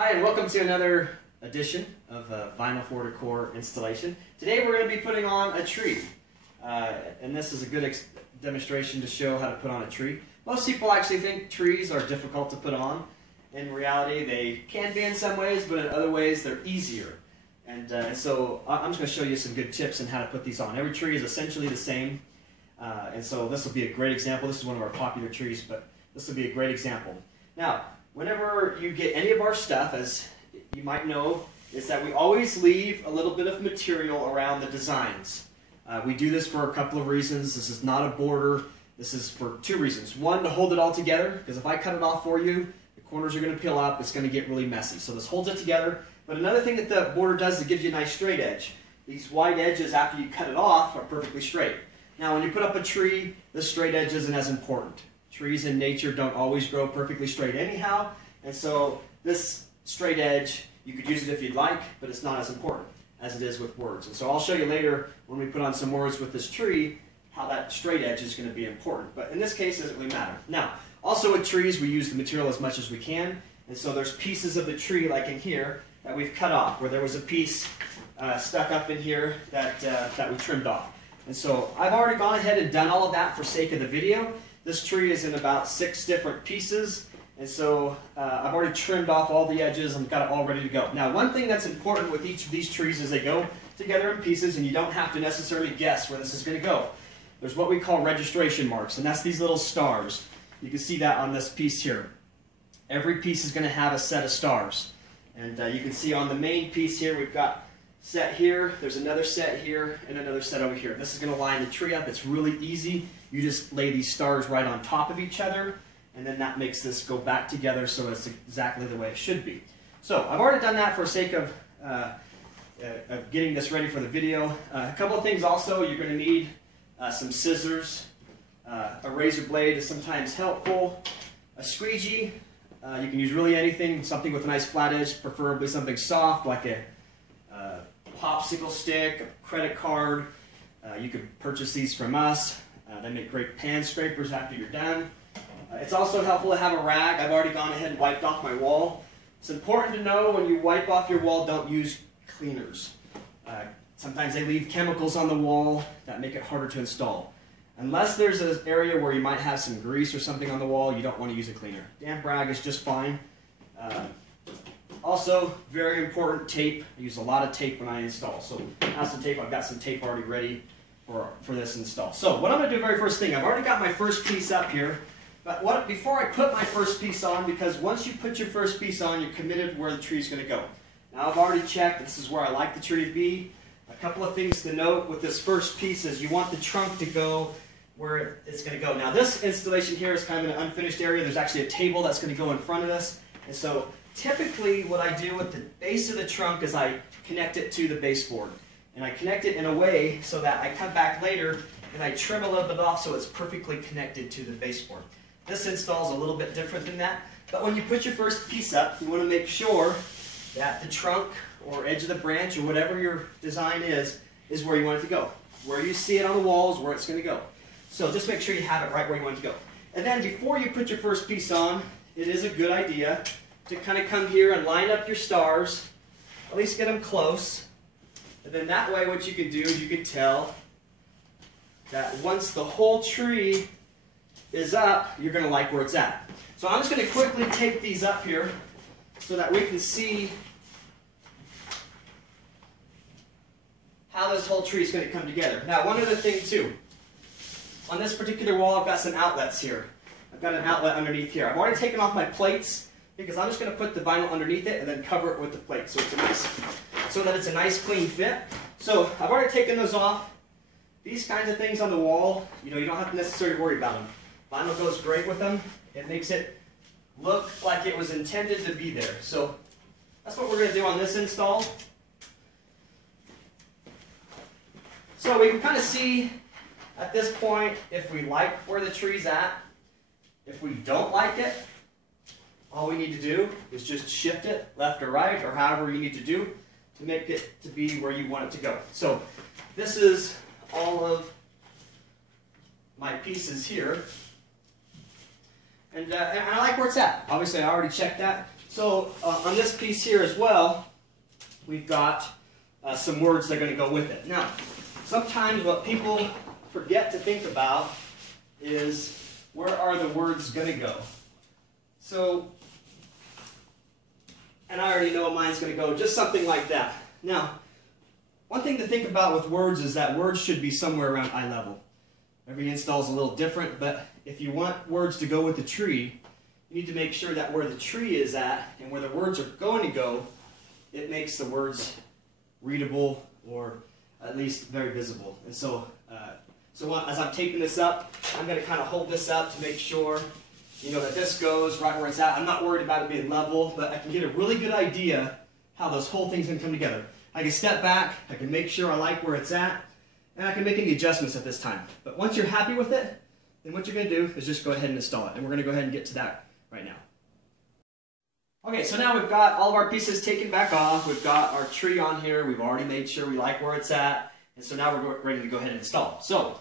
Hi, and welcome to another edition of Vinyl for Decor installation. Today we're going to be putting on a tree, and this is a good demonstration to show how to put on a tree. Most people actually think trees are difficult to put on. In reality, they can be in some ways, but in other ways they're easier. And so I'm just going to show you some good tips on how to put these on. Every tree is essentially the same, and so this will be a great example. This is one of our popular trees, but this will be a great example. Now, whenever you get any of our stuff, as you might know, is that we always leave a little bit of material around the designs. We do this for a couple of reasons. This is not a border. This is for two reasons. One, to hold it all together, because if I cut it off for you, the corners are going to peel up. It's going to get really messy. So this holds it together. But another thing that the border does is it gives you a nice straight edge. These wide edges, after you cut it off, are perfectly straight. Now, when you put up a tree, the straight edge isn't as important. Trees in nature don't always grow perfectly straight anyhow, and so this straight edge, you could use it if you'd like, but it's not as important as it is with words. And so I'll show you later when we put on some words with this tree how that straight edge is going to be important. But in this case, it doesn't really matter. Now, also with trees, we use the material as much as we can, and so there's pieces of the tree, like in here, that we've cut off, where there was a piece stuck up in here that we trimmed off. And so I've already gone ahead and done all of that for sake of the video. This tree is in about 6 different pieces, and so I've already trimmed off all the edges and got it all ready to go. Now, one thing that's important with each of these trees is they go together in pieces, and you don't have to necessarily guess where this is going to go. There's what we call registration marks, and that's these little stars. You can see that on this piece here. Every piece is going to have a set of stars. And you can see on the main piece here, we've got set here, there's another set here, and another set over here. This is going to line the tree up. It's really easy. You just lay these stars right on top of each other, and then that makes this go back together so it's exactly the way it should be. So I've already done that for sake of getting this ready for the video. A couple of things also, you're going to need some scissors. A razor blade is sometimes helpful. A squeegee. You can use really anything, something with a nice flat edge, preferably something soft like a popsicle stick, a credit card. You could purchase these from us. They make great pan scrapers after you're done. It's also helpful to have a rag. I've already gone ahead and wiped off my wall. It's important to know when you wipe off your wall, don't use cleaners. Sometimes they leave chemicals on the wall that make it harder to install. Unless there's an area where you might have some grease or something on the wall, you don't want to use a cleaner. Damp rag is just fine. Also, very important, tape. I use a lot of tape when I install. So that's some tape. I've got some tape already ready for this install. So what I'm going to do very first thing, I've already got my first piece up here. But before I put my first piece on, because once you put your first piece on, you're committed where the tree is going to go. Now I've already checked. This is where I like the tree to be. A couple of things to note with this first piece is you want the trunk to go where it's going to go. Now this installation here is kind of an unfinished area. There's actually a table that's going to go in front of this. And so typically what I do with the base of the trunk is I connect it to the baseboard. And I connect it in a way so that I come back later and I trim a little bit off so it's perfectly connected to the baseboard. This install is a little bit different than that. But when you put your first piece up, you want to make sure that the trunk or edge of the branch or whatever your design is where you want it to go. Where you see it on the wall is where it's going to go. So just make sure you have it right where you want it to go. And then before you put your first piece on, it is a good idea to kind of come here and line up your stars, at least get them close. And then that way what you can do is you can tell that once the whole tree is up, you're going to like where it's at. So I'm just going to quickly tape these up here so that we can see how this whole tree is going to come together. Now, one other thing too. On this particular wall, I've got some outlets here. I've got an outlet underneath here. I've already taken off my plates because I'm just going to put the vinyl underneath it and then cover it with the plate so that it's a nice clean fit. So I've already taken those off. These kinds of things on the wall, you don't have to necessarily worry about them. Vinyl goes great with them. It makes it look like it was intended to be there. So that's what we're going to do on this install. So we can kind of see at this point if we like where the tree's at. If we don't like it, all we need to do is just shift it left or right or however you need to do to make it to be where you want it to go. So this is all of my pieces here. And I like where it's at. Obviously, I already checked that. So on this piece here as well, we've got some words that are going to go with it. Now, sometimes what people forget to think about is where are the words going to go? So, and I already know what mine's going to go, just something like that. Now, one thing to think about with words is that words should be somewhere around eye level. Every install is a little different, but if you want words to go with the tree, you need to make sure that where the tree is at and where the words are going to go, it makes the words readable or at least very visible. And so, as I'm taping this up, I'm going to kind of hold this up to make sure, that this goes right where it's at. I'm not worried about it being level, but I can get a really good idea how this whole thing's going to come together. I can step back, I can make sure I like where it's at, and I can make any adjustments at this time. But once you're happy with it, then what you're going to do is just go ahead and install it. And we're going to go ahead and get to that right now. Okay, so now we've got all of our pieces taken back off. We've got our tree on here. We've already made sure we like where it's at. And so now we're ready to go ahead and install. So,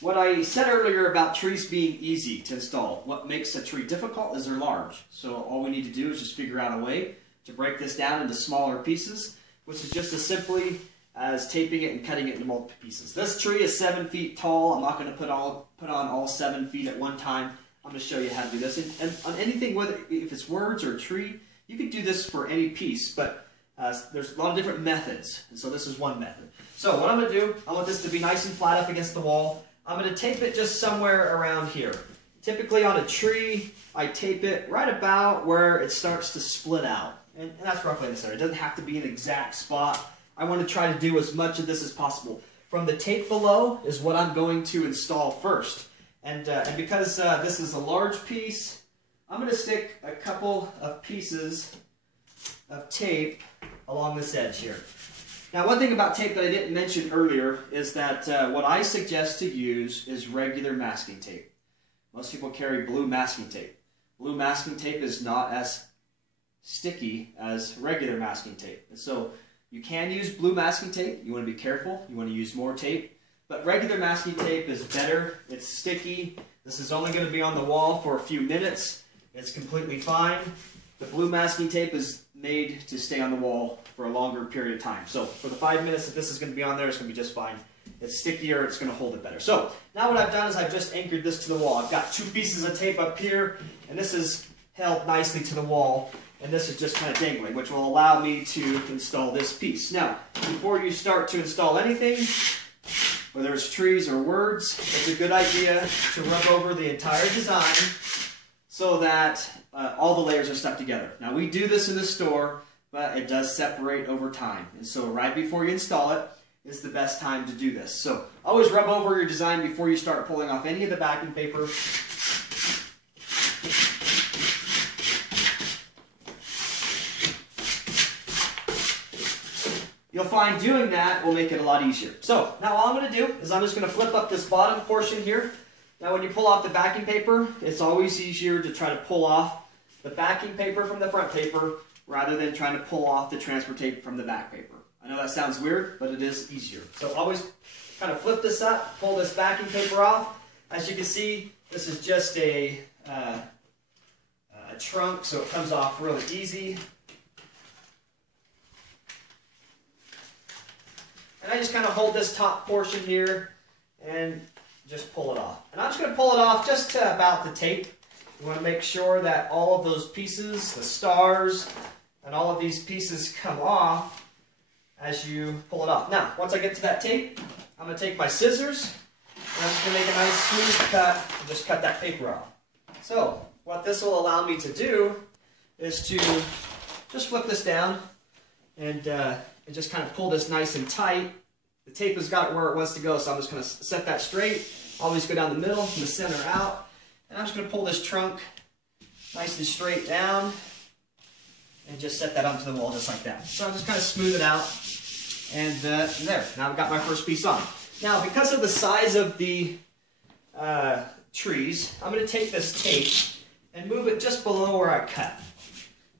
what I said earlier about trees being easy to install, what makes a tree difficult is they're large. So all we need to do is just figure out a way to break this down into smaller pieces, which is just as simply as taping it and cutting it into multiple pieces. This tree is 7 feet tall. I'm not going to put on all 7 feet at one time. I'm going to show you how to do this. And on anything, whether if it's words or a tree, you can do this for any piece, but there's a lot of different methods, and so this is one method. So what I'm going to do, I want this to be nice and flat up against the wall. I'm going to tape it just somewhere around here. Typically on a tree, I tape it right about where it starts to split out. And that's roughly in the center. It doesn't have to be an exact spot. I want to try to do as much of this as possible. From the tape below is what I'm going to install first. And because this is a large piece, I'm going to stick a couple of pieces of tape along this edge here. Now, one thing about tape that I didn't mention earlier is that what I suggest to use is regular masking tape. Most people carry blue masking tape. Blue masking tape is not as sticky as regular masking tape. And so you can use blue masking tape. You want to be careful. You want to use more tape. But regular masking tape is better. It's sticky. This is only going to be on the wall for a few minutes. It's completely fine. The blue masking tape is made to stay on the wall for a longer period of time. So for the 5 minutes that this is going to be on there, it's going to be just fine. It's stickier, it's going to hold it better. So now what I've done is I've just anchored this to the wall. I've got 2 pieces of tape up here, and this is held nicely to the wall, and this is just kind of dangling, which will allow me to install this piece. Now, before you start to install anything, whether it's trees or words, it's a good idea to rub over the entire design so that all the layers are stuck together. Now, we do this in the store, but it does separate over time. And so right before you install it is the best time to do this. So always rub over your design before you start pulling off any of the backing paper. You'll find doing that will make it a lot easier. So now all I'm going to do is I'm just going to flip up this bottom portion here. Now when you pull off the backing paper, it's always easier to try to pull off the backing paper from the front paper rather than trying to pull off the transfer tape from the back paper. I know that sounds weird, but it is easier. So always kind of flip this up, pull this backing paper off. As you can see, this is just a trunk, so it comes off really easy. And I just kind of hold this top portion here and just pull it off. And I'm just going to pull it off just to about the tape. You want to make sure that all of those pieces, the stars, and all of these pieces come off as you pull it off. Now, once I get to that tape, I'm going to take my scissors, and I'm just going to make a nice smooth cut and just cut that paper off. So, what this will allow me to do is to just flip this down and just kind of pull this nice and tight. The tape has got it where it wants to go, so I'm just going to set that straight. Always go down the middle, from the center out. And I'm just going to pull this trunk nice and straight down and just set that onto the wall just like that. So I'll just kind of smooth it out. And there, now I've got my first piece on. Now, because of the size of the trees, I'm going to take this tape and move it just below where I cut,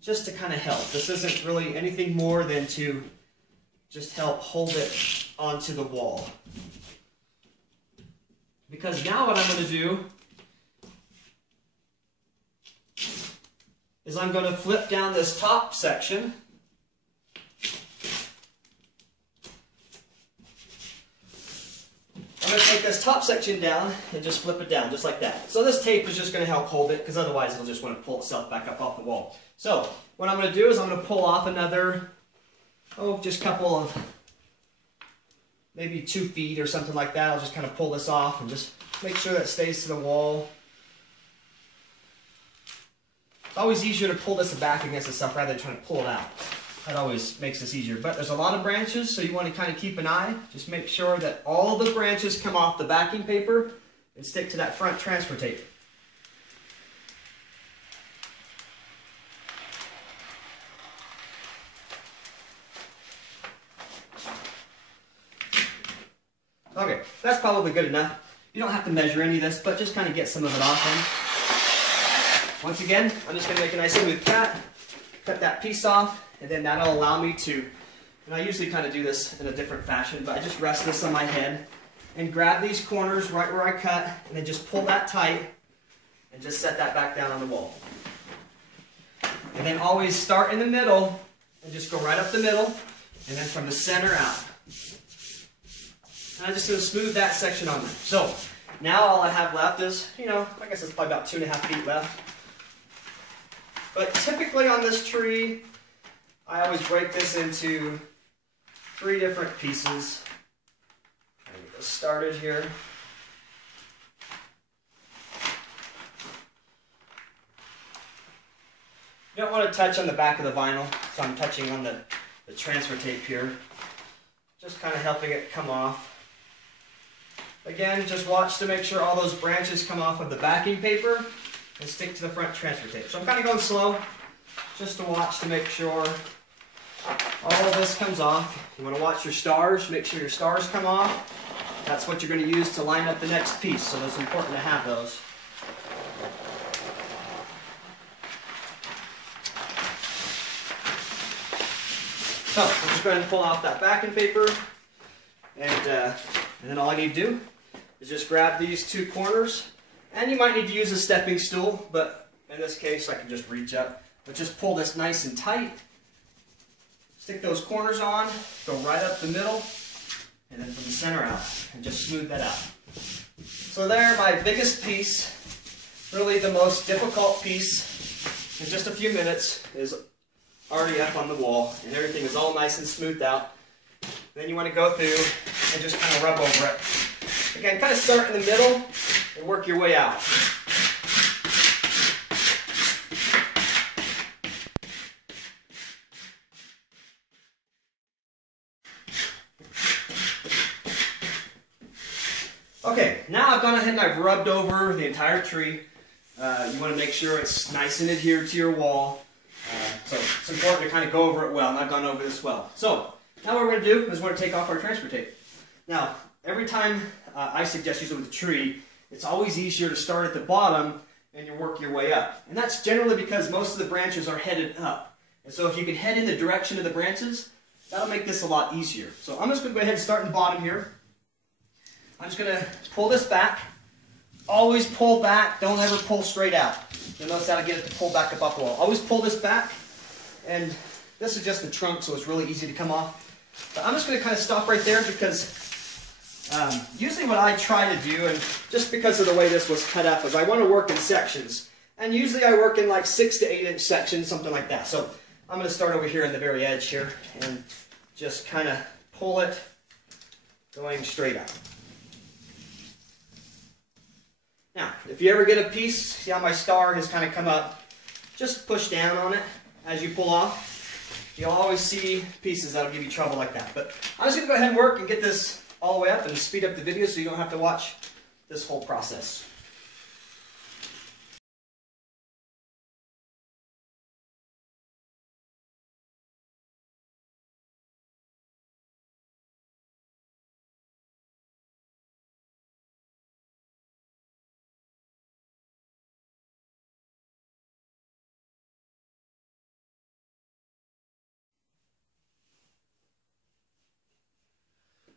just to kind of help. This isn't really anything more than to just help hold it onto the wall. Because now what I'm going to do is I'm going to flip down this top section. I'm going to take this top section down and just flip it down, just like that. So this tape is just going to help hold it, because otherwise it'll just want to pull itself back up off the wall. So what I'm going to do is I'm going to pull off another, just a couple of, maybe 2 feet or something like that. I'll just kind of pull this off and just make sure that it stays to the wall. It's always easier to pull this back against the stuff rather than trying to pull it out. That always makes this easier. But there's a lot of branches, so you want to kind of keep an eye. Just make sure that all the branches come off the backing paper and stick to that front transfer tape. Okay, that's probably good enough. You don't have to measure any of this, but just kind of get some of it off then. Once again, I'm just going to make a nice smooth cut that piece off, and then that'll allow me to, and I usually kind of do this in a different fashion, but I just rest this on my head and grab these corners right where I cut, and then just pull that tight and just set that back down on the wall. And then always start in the middle and just go right up the middle, and then from the center out. And I'm just going to smooth that section on there. So now all I have left is, I guess it's probably about 2.5 feet left. But typically on this tree, I always break this into 3 different pieces. I'm going to get started here. You don't want to touch on the back of the vinyl, so I'm touching on the transfer tape here. Just kind of helping it come off. Again, just watch to make sure all those branches come off of the backing paper and stick to the front transfer tape. So I'm kind of going slow, just to watch to make sure all of this comes off. You want to watch your stars, make sure your stars come off. That's what you're going to use to line up the next piece, so it's important to have those. So I'm just going to pull off that backing paper, and then all I need to do is just grab these 2 corners, and you might need to use a stepping stool, but in this case I can just reach up. But just pull this nice and tight, stick those corners on, go right up the middle, and then from the center out, and just smooth that out. So there, my biggest piece, really the most difficult piece, in just a few minutes, is already up on the wall, and everything is all nice and smoothed out. Then you want to go through and just kind of rub over it. Again, kind of start in the middle and work your way out. Okay, now I've gone ahead and I've rubbed over the entire tree. You want to make sure it's nice and adhered to your wall. So it's important to kind of go over it well, and I've gone over this well. So now what we're going to do is we're going to take off our transfer tape. Now, every time I suggest using it with a tree, it's always easier to start at the bottom and you work your way up. And that's generally because most of the branches are headed up. And so if you can head in the direction of the branches, that'll make this a lot easier. So I'm just going to go ahead and start in the bottom here. I'm just going to pull this back. Always pull back, don't ever pull straight out. You'll notice how to get it to pull back up off the wall. Always pull this back, and this is just the trunk, so it's really easy to come off. But I'm just going to kind of stop right there because usually what I try to do, and just because of the way this was cut up, is I want to work in sections. And usually I work in like 6 to 8 inch sections, something like that. So I'm going to start over here on the very edge here and just kind of pull it going straight up. Now, if you ever get a piece, see how my star has kind of come up, just push down on it as you pull off. You'll always see pieces that'll give you trouble like that. But I'm just going to go ahead and work and get this all the way up and speed up the video so you don't have to watch this whole process.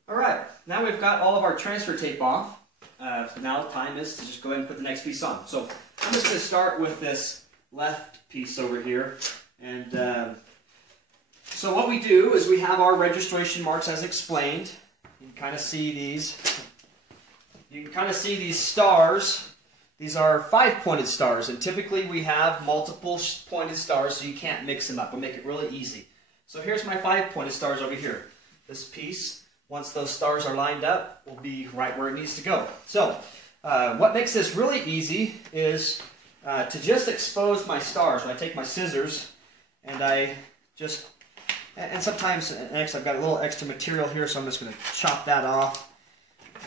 Alright, now we've got all of our transfer tape off. Now the time is to just go ahead and put the next piece on. So I'm just going to start with this left piece over here. And so what we do is we have our registration marks as explained. You can kind of see these. You can kind of see these stars. These are 5-pointed stars, and typically we have multiple pointed stars, so you can't mix them up. We'll make it really easy. So here's my 5-pointed stars over here. This piece, once those stars are lined up, will be right where it needs to go. So what makes this really easy is to just expose my stars. When I take my scissors and I just, and sometimes next I've got a little extra material here, so I'm just going to chop that off,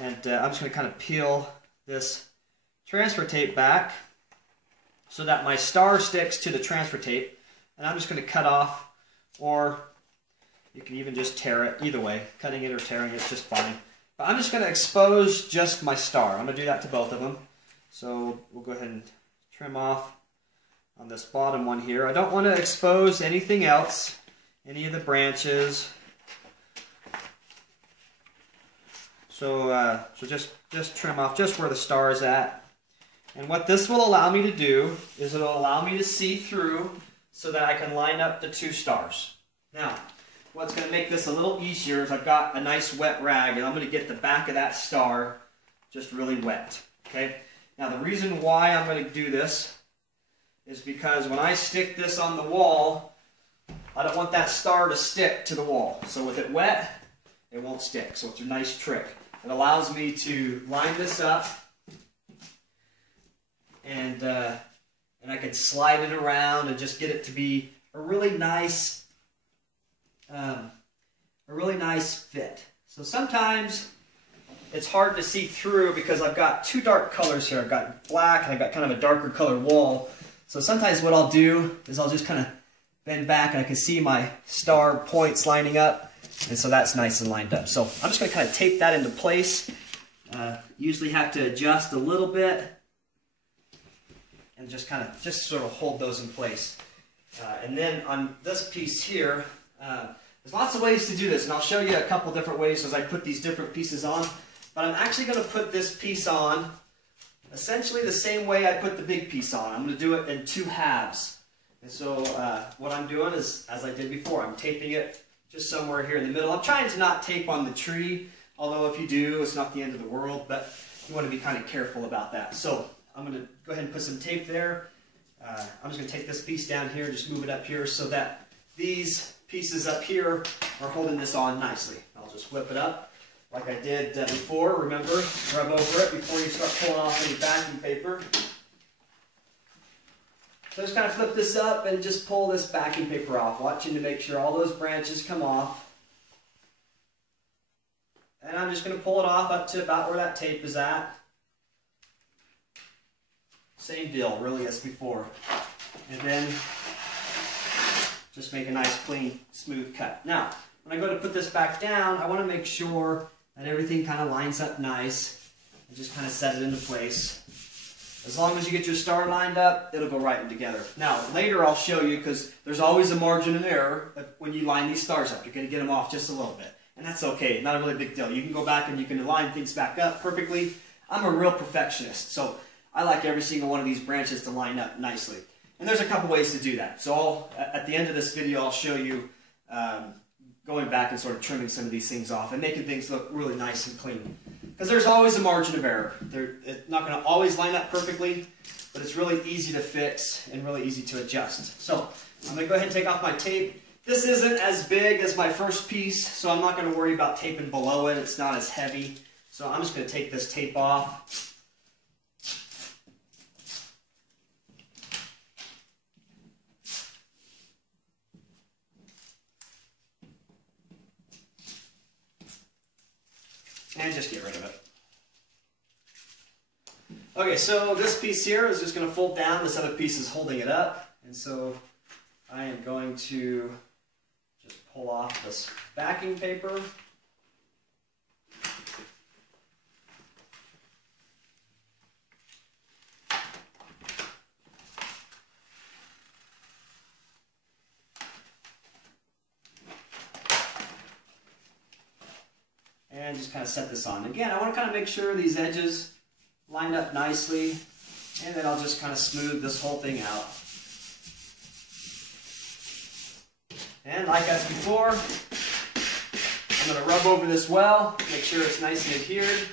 and I'm just going to kind of peel this transfer tape back so that my star sticks to the transfer tape, and I'm just going to cut off, or you can even just tear it. Either way, cutting it or tearing it's just fine. But I'm just going to expose just my star. I'm going to do that to both of them. So we'll go ahead and trim off on this bottom one here. I don't want to expose anything else, any of the branches. So just trim off just where the star is at. And what this will allow me to do is it'll allow me to see through so that I can line up the 2 stars. Now, what's going to make this a little easier is I've got a nice wet rag, and I'm going to get the back of that star just really wet. Okay? Now, the reason why I'm going to do this is because when I stick this on the wall, I don't want that star to stick to the wall. So with it wet, it won't stick. So it's a nice trick. It allows me to line this up, and I can slide it around and just get it to be a really nice fit. So sometimes it's hard to see through because I've got 2 dark colors here. I've got black and I've got kind of a darker colored wall. So sometimes what I'll do is I'll just kind of bend back and I can see my star points lining up, and so that's nice and lined up. So I'm just going to kind of tape that into place. Usually have to adjust a little bit and just sort of hold those in place. And then on this piece here, there's lots of ways to do this, and I'll show you a couple different ways as I put these different pieces on. But I'm actually going to put this piece on essentially the same way I put the big piece on. I'm going to do it in 2 halves. And so what I'm doing is, as I did before, I'm taping it just somewhere here in the middle. I'm trying to not tape on the tree, although if you do, it's not the end of the world, but you want to be kind of careful about that. So I'm going to go ahead and put some tape there. I'm just going to take this piece down here and just move it up here so that these pieces up here are holding this on nicely. I'll just whip it up like I did before. Remember, rub over it before you start pulling off any backing paper. So just kind of flip this up and just pull this backing paper off, watching to make sure all those branches come off. And I'm just going to pull it off up to about where that tape is at. Same deal, really, as before. And then just make a nice, clean, smooth cut. Now, when I go to put this back down, I want to make sure that everything kind of lines up nice and just kind of set it into place. As long as you get your star lined up, it'll go right in together. Now, later I'll show you, because there's always a margin of error when you line these stars up. You're going to get them off just a little bit. And that's okay, not a really big deal. You can go back and you can line things back up perfectly. I'm a real perfectionist, so I like every single one of these branches to line up nicely. And there's a couple ways to do that. So at the end of this video, I'll show you going back and sort of trimming some of these things off and making things look really nice and clean. Because there's always a margin of error. It's not going to always line up perfectly, but it's really easy to fix and really easy to adjust. So I'm going to go ahead and take off my tape. This isn't as big as my first piece, so I'm not going to worry about taping below it. It's not as heavy. So I'm just going to take this tape off. And just get rid of it. Okay, so this piece here is just going to fold down. This other piece is holding it up. And so I am going to just pull off this backing paper. And just kind of set this on. Again, I want to kind of make sure these edges lined up nicely, and then I'll just kind of smooth this whole thing out. And like as before, I'm going to rub over this well, make sure it's nice and adhered.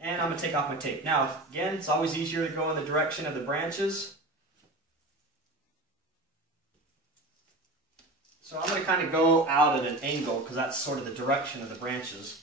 And I'm going to take off my tape. Now, again, it's always easier to go in the direction of the branches. So I'm going to kind of go out at an angle because that's sort of the direction of the branches.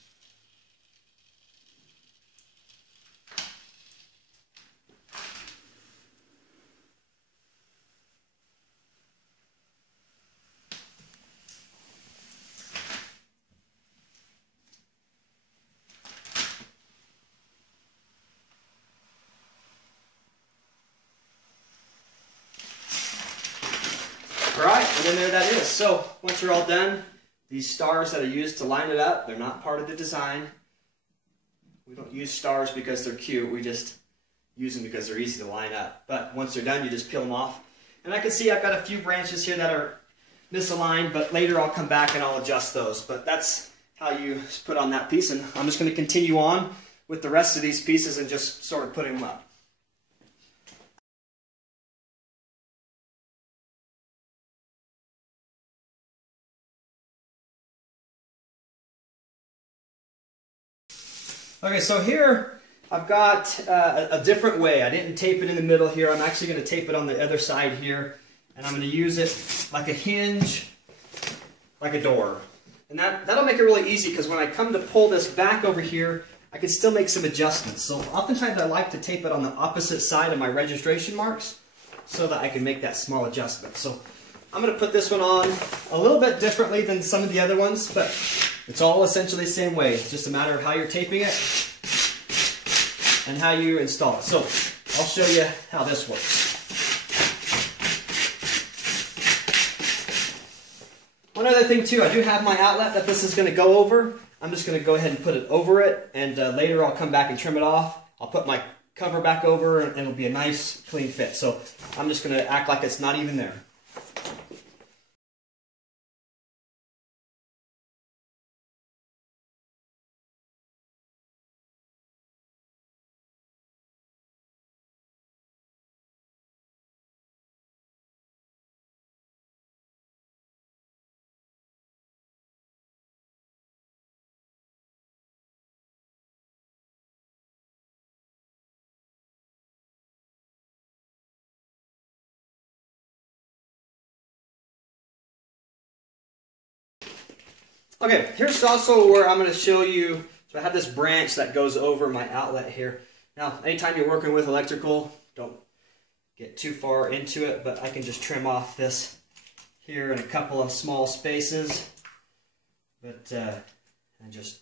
Alright, and then there that is. So, once you're all done, these stars that I used to line it up, they're not part of the design. We don't use stars because they're cute, we just use them because they're easy to line up. But once they're done, you just peel them off. And I can see I've got a few branches here that are misaligned, but later I'll come back and I'll adjust those. But that's how you put on that piece, and I'm just going to continue on with the rest of these pieces and just sort of putting them up. Okay, so here I've got a different way. I didn't tape it in the middle here. I'm actually going to tape it on the other side here. And I'm going to use it like a hinge, like a door. And that'll make it really easy because when I come to pull this back over here, I can still make some adjustments. So oftentimes I like to tape it on the opposite side of my registration marks so that I can make that small adjustment. So I'm going to put this one on a little bit differently than some of the other ones, but it's all essentially the same way. It's just a matter of how you're taping it and how you install it. So I'll show you how this works. One other thing too, I do have my outlet that this is going to go over. I'm just going to go ahead and put it over it, and later I'll come back and trim it off. I'll put my cover back over and it'll be a nice clean fit. So I'm just going to act like it's not even there. Okay, here's also where I'm going to show you, so I have this branch that goes over my outlet here. Now, anytime you're working with electrical, don't get too far into it, but I can just trim off this here in a couple of small spaces, but and just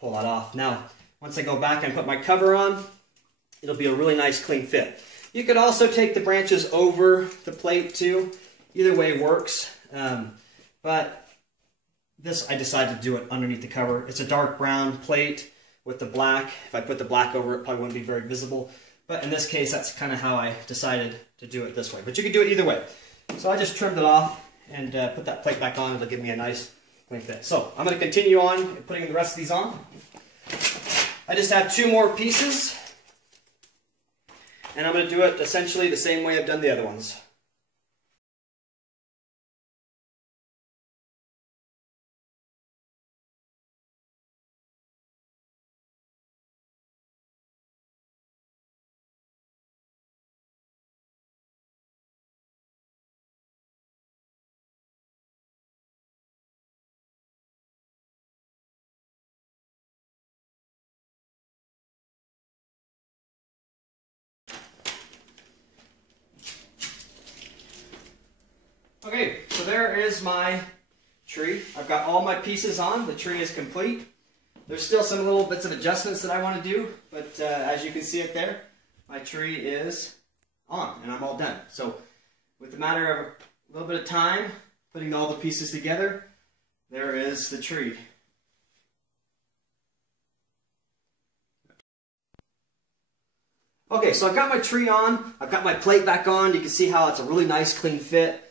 pull that off. Now, once I go back and put my cover on, it'll be a really nice clean fit. You could also take the branches over the plate too. Either way works, but this, I decided to do it underneath the cover. It's a dark brown plate with the black. If I put the black over it, probably wouldn't be very visible. But in this case, that's kind of how I decided to do it this way. But you can do it either way. So I just trimmed it off and put that plate back on. It'll give me a nice clean fit. So I'm going to continue on putting the rest of these on. I just have 2 more pieces. And I'm going to do it essentially the same way I've done the other ones. Okay, so there is my tree. I've got all my pieces on. The tree is complete. There's still some little bits of adjustments that I want to do, but as you can see it there, my tree is on and I'm all done. So with a matter of a little bit of time, putting all the pieces together, there is the tree. Okay, so I've got my tree on. I've got my plate back on. You can see how it's a really nice clean fit.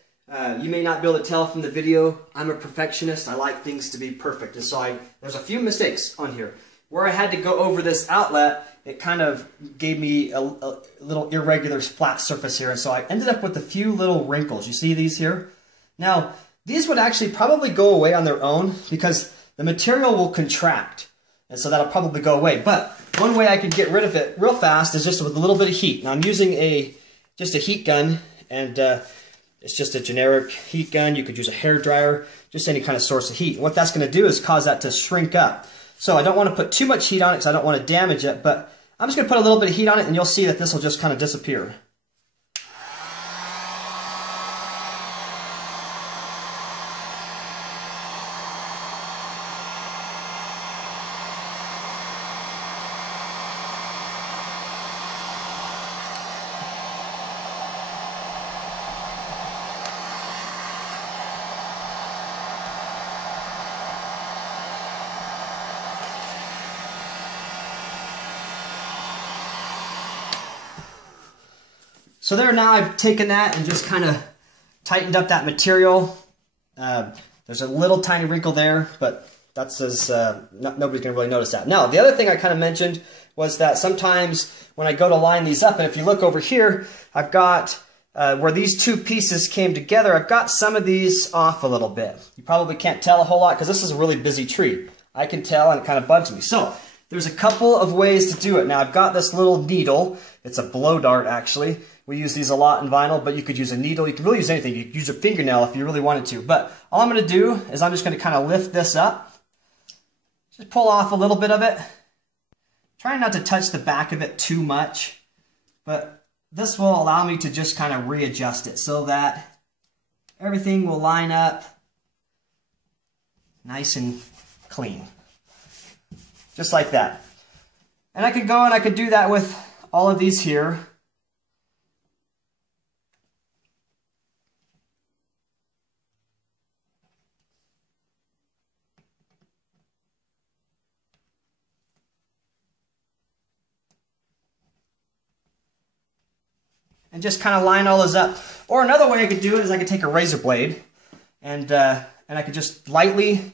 You may not be able to tell from the video, I'm a perfectionist. I like things to be perfect, and so there's a few mistakes on here. where I had to go over this outlet, it kind of gave me a little irregular flat surface here, and so I ended up with a few little wrinkles. You see these here? Now, these would actually probably go away on their own because the material will contract, and so that'll probably go away. But one way I could get rid of it real fast is just with a little bit of heat. Now I'm using just a heat gun, and it's just a generic heat gun. You could use a hair dryer, just any kind of source of heat. And what that's going to do is cause that to shrink up. So I don't want to put too much heat on it because I don't want to damage it, but I'm just going to put a little bit of heat on it, and you'll see that this will just kind of disappear. So there, now I've taken that and just kind of tightened up that material. There's a little tiny wrinkle there, but that's as nobody's going to really notice that. Now, the other thing I kind of mentioned was that sometimes when I go to line these up, and if you look over here, I've got where these two pieces came together, I've got some of these off a little bit. You probably can't tell a whole lot because this is a really busy tree. I can tell, and it kind of bugs me. So there's a couple of ways to do it. Now, I've got this little needle. It's a blow dart, actually. We use these a lot in vinyl, but you could use a needle. You can really use anything. You could use a fingernail if you really wanted to. But all I'm going to do is I'm just going to kind of lift this up. Just pull off a little bit of it. Trying not to touch the back of it too much. But this will allow me to just kind of readjust it so that everything will line up nice and clean. Just like that. And I could go and I could do that with all of these here. And just kind of line all those up. Or another way I could do it is I could take a razor blade and I could just lightly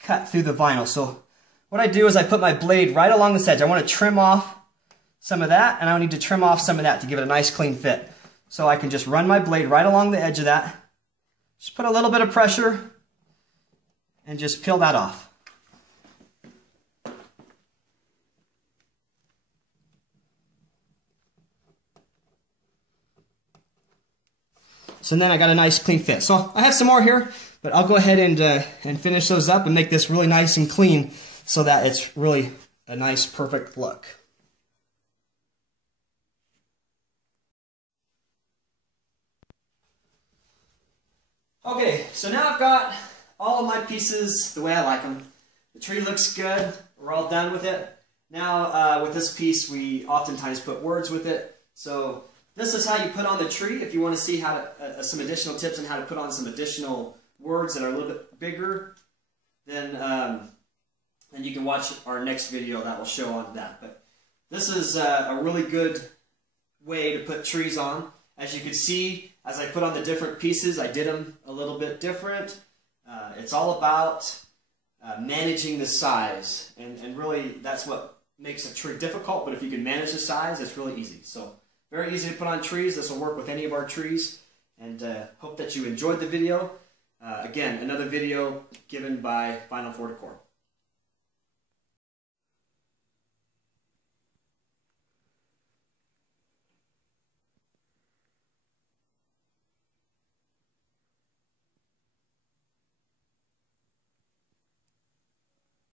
cut through the vinyl. So what I do is I put my blade right along this edge. I want to trim off some of that, and I need to trim off some of that to give it a nice clean fit. So I can just run my blade right along the edge of that. Just put a little bit of pressure and just peel that off. So then I got a nice clean fit. So I have some more here, but I'll go ahead and finish those up and make this really nice and clean so that it's really a nice, perfect look. Okay, so now I've got all of my pieces the way I like them. The tree looks good. We're all done with it. Now with this piece, we oftentimes put words with it. So this is how you put on the tree. If you want to see how to, some additional tips on how to put on some additional words that are a little bit bigger, then you can watch our next video that will show on that. But this is a really good way to put trees on. As you can see, as I put on the different pieces, I did them a little bit different. It's all about managing the size, and really that's what makes a tree difficult, but if you can manage the size, it's really easy. So very easy to put on trees. This will work with any of our trees, and hope that you enjoyed the video. Again, another video given by Vinyl for Decor.